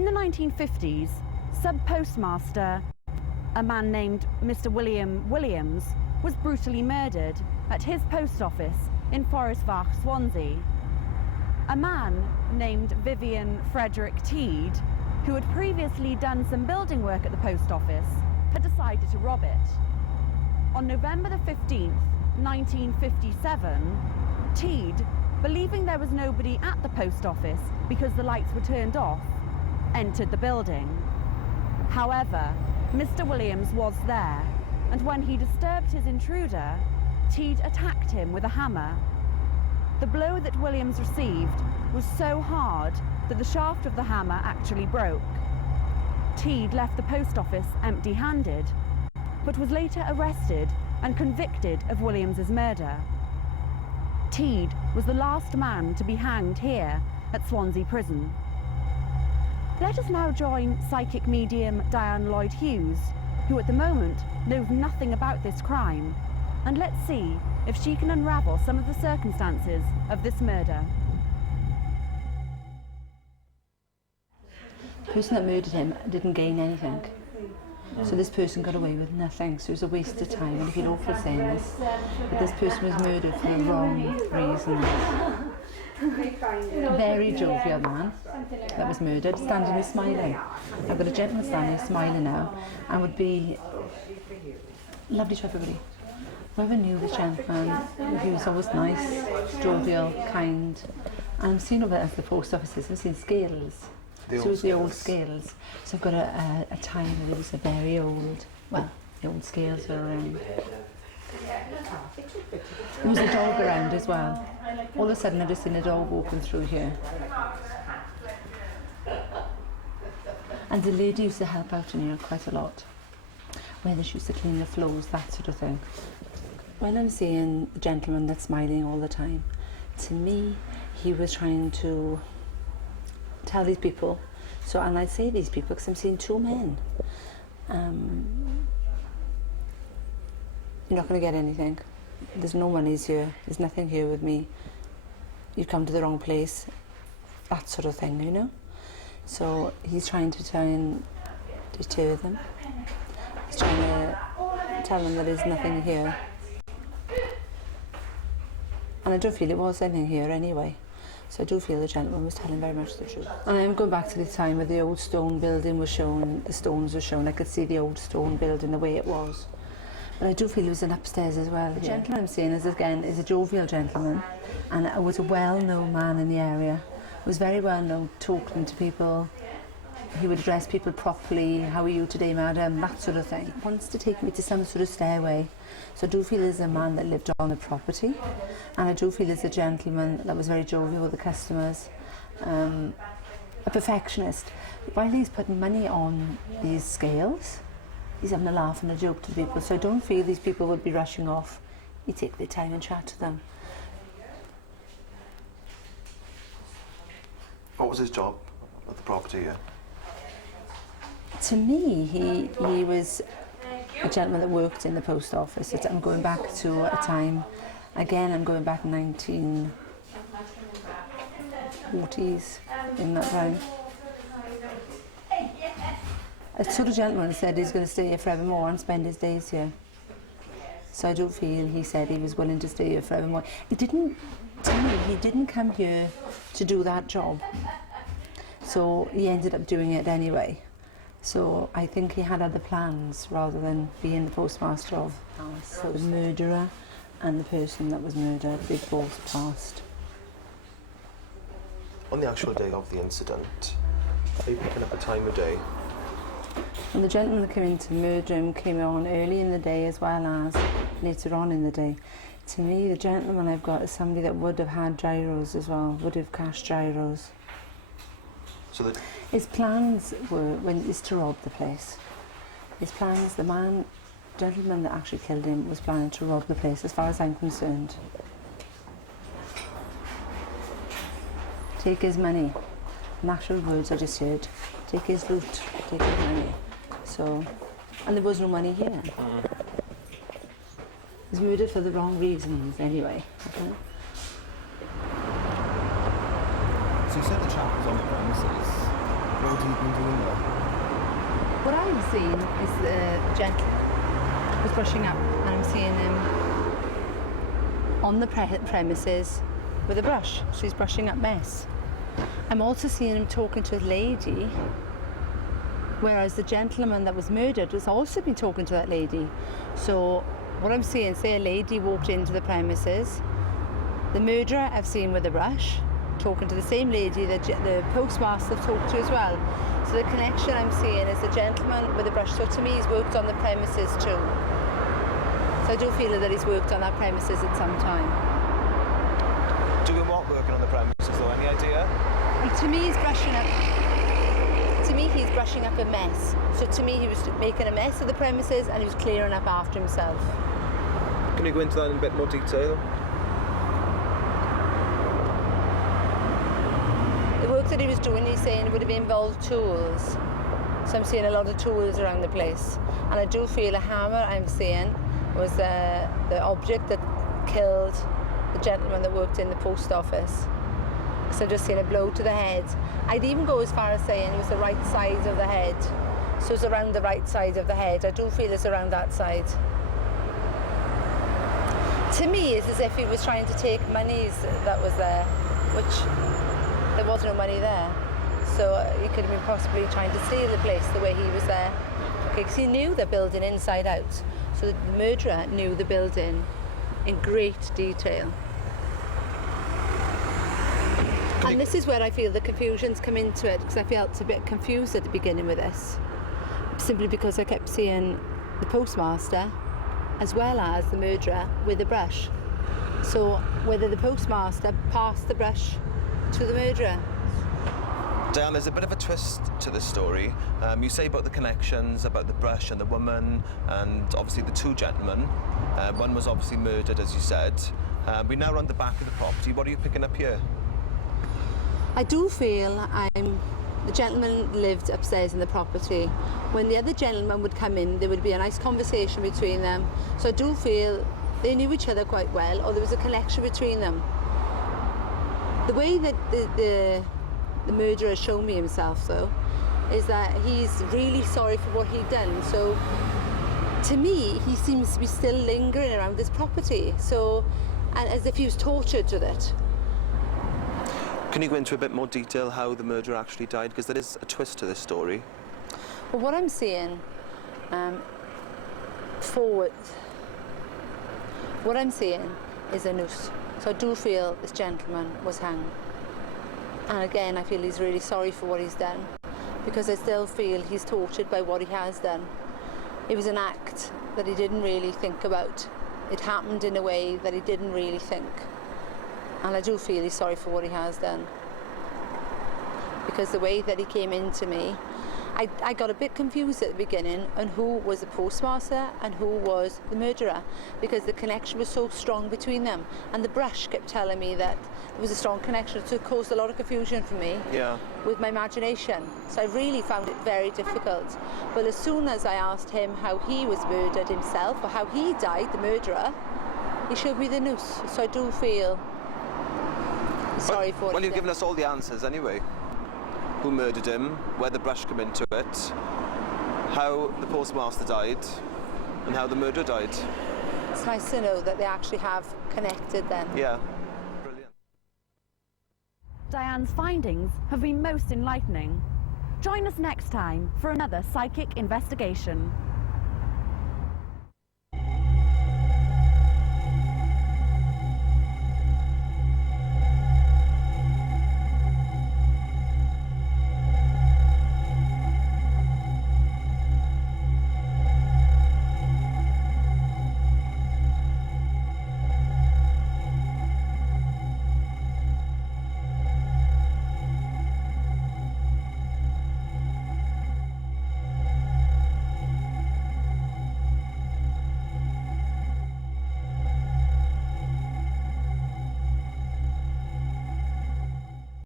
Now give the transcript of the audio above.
In the 1950s, sub-postmaster, a man named Mr. William Williams, was brutally murdered at his post office in Fforestfach, Swansea. A man named Vivian Frederick Teed, who had previously done some building work at the post office, had decided to rob it. On November the 15th, 1957, Teed, believing there was nobody at the post office because the lights were turned off, entered the building. However, Mr. Williams was there, and when he disturbed his intruder, Teed attacked him with a hammer. The blow that Williams received was so hard that the shaft of the hammer actually broke. Teed left the post office empty-handed, but was later arrested and convicted of Williams's murder. Teed was the last man to be hanged here at Swansea Prison. Let us now join psychic medium Diane Lloyd Hughes, who at the moment knows nothing about this crime, and let's see if she can unravel some of the circumstances of this murder. The person that murdered him didn't gain anything. So this person got away with nothing, so it was a waste of time, and I feel awful saying this, but this person was murdered for the wrong reasons. A very jovial man that was murdered, standing there smiling. I've got a gentleman standing there smiling now, and would be lovely to everybody. Whoever knew this gentleman, he was always nice, jovial, kind, and I'm seeing over at the post offices, I've seen scales. So it was the old scales. So I've got a time that it was a very old, well, the old scales were around. There was a dog around as well. All of a sudden I've just seen a dog walking through here. And the lady used to help out in here quite a lot. Whether she used to clean the floors, that sort of thing. When I'm seeing the gentleman that's smiling all the time, to me, he was trying to tell these people, so, and I say these people because I'm seeing two men. You're not going to get anything. There's no monies here. There's nothing here with me. You've come to the wrong place. That sort of thing, you know? So he's trying to try and deter them. He's trying to tell them that there's nothing here. And I don't feel it was anything here anyway. So I do feel the gentleman was telling very much the truth. And I'm going back to the time where the old stone building was shown, the stones were shown. I could see the old stone building the way it was. But I do feel he was an upstairs as well. The gentleman I'm seeing is, again, is a jovial gentleman, and was a well-known man in the area. Was very well known, talking to people. He would address people properly. How are you today, madam? That sort of thing. He wants to take me to some sort of stairway. So I do feel there's a man that lived on the property, and I do feel there's a gentleman that was very jovial with the customers. A perfectionist. While he's putting money on these scales, he's having a laugh and a joke to people. So I don't feel these people would be rushing off. You take their time and chat to them. What was his job at the property here? To me, he was a gentleman that worked in the post office. I'm going back to a time, again, I'm going back 1940s, in that time. A sort of gentleman said he's going to stay here forevermore and spend his days here. So I do feel he said he was willing to stay here forevermore. He didn't, to me, he didn't come here to do that job. So he ended up doing it anyway. So I think he had other plans rather than being the postmaster of the house. So the murderer and the person that was murdered, they both passed. On the actual day of the incident, are you picking up a time of day? And the gentleman that came in to murder him came on early in the day as well as later on in the day. To me, the gentleman I've got is somebody that would have had gyros as well, would have cashed gyros. So that his plans were is to rob the place. His plans, the gentleman that actually killed him was planning to rob the place, as far as I'm concerned. Take his money. Natural words I just heard. Take his loot, take his money. So, and there was no money here. He was murdered for the wrong reasons anyway. Okay? So you said the chap was on the premises. What have you been doing there? What I'm seeing is the gentleman was brushing up, and I'm seeing him on the premises with a brush. So he's brushing up mess. I'm also seeing him talking to a lady, whereas the gentleman that was murdered has also been talking to that lady. So what I'm seeing, say a lady walked into the premises, the murderer I've seen with a brush, talking to the same lady that the postmaster talked to as well. So the connection I'm seeing is the gentleman with the brush. So to me, he's worked on the premises too. So I do feel that he's worked on that premises at some time. Doing what, working on the premises though? Any idea? And to me, he's brushing up. To me, he's brushing up a mess. So to me, he was making a mess of the premises and he was clearing up after himself. Can you go into that in a bit more detail? The work that he was doing, he's saying it would have involved tools. So I'm seeing a lot of tools around the place. And I do feel a hammer I'm seeing was the object that killed the gentleman that worked in the post office. So I'm just seeing a blow to the head. I'd even go as far as saying it was the right side of the head. So it's around the right side of the head. I do feel it's around that side. To me, it's as if he was trying to take monies that was there, which there was no money there. So he could have been possibly trying to steal the place the way he was there. Okay, because he knew the building inside out. So the murderer knew the building in great detail. And this is where I feel the confusion's come into it, because I felt a bit confused at the beginning with this, simply because I kept seeing the postmaster as well as the murderer with a brush. So whether the postmaster passed the brush to the murderer. Diane, there's a bit of a twist to this story. You say about the connections, about the brush and the woman, and obviously the two gentlemen. One was obviously murdered, as you said. We're now on the back of the property. What are you picking up here? I do feel the gentleman lived upstairs in the property. When the other gentleman would come in, there would be a nice conversation between them. So I do feel they knew each other quite well, or there was a connection between them. The way that the murderer showed me himself, though, is that he's really sorry for what he'd done. So to me, he seems to be still lingering around this property. So, and as if he was tortured with it. Can you go into a bit more detail how the murderer actually died? Because there is a twist to this story. Well, what I'm seeing, what I'm seeing is a noose. So I do feel this gentleman was hanged. And again, I feel he's really sorry for what he's done, because I still feel he's tortured by what he has done. It was an act that he didn't really think about. It happened in a way that he didn't really think. And I do feel he's sorry for what he has done. Because the way that he came into me, I got a bit confused at the beginning on who was the postmaster and who was the murderer, because the connection was so strong between them. And the brush kept telling me that there was a strong connection, so it caused a lot of confusion for me with my imagination. So I really found it very difficult. But as soon as I asked him how he was murdered himself, or how he died, the murderer, he showed me the noose. So I do feel sorry for it. Well, you've given us all the answers anyway. Who murdered him, where the brush came into it, how the postmaster died, and how the murderer died. It's nice to know that they actually have connected then. Yeah. Brilliant. Diane's findings have been most enlightening. Join us next time for another psychic investigation.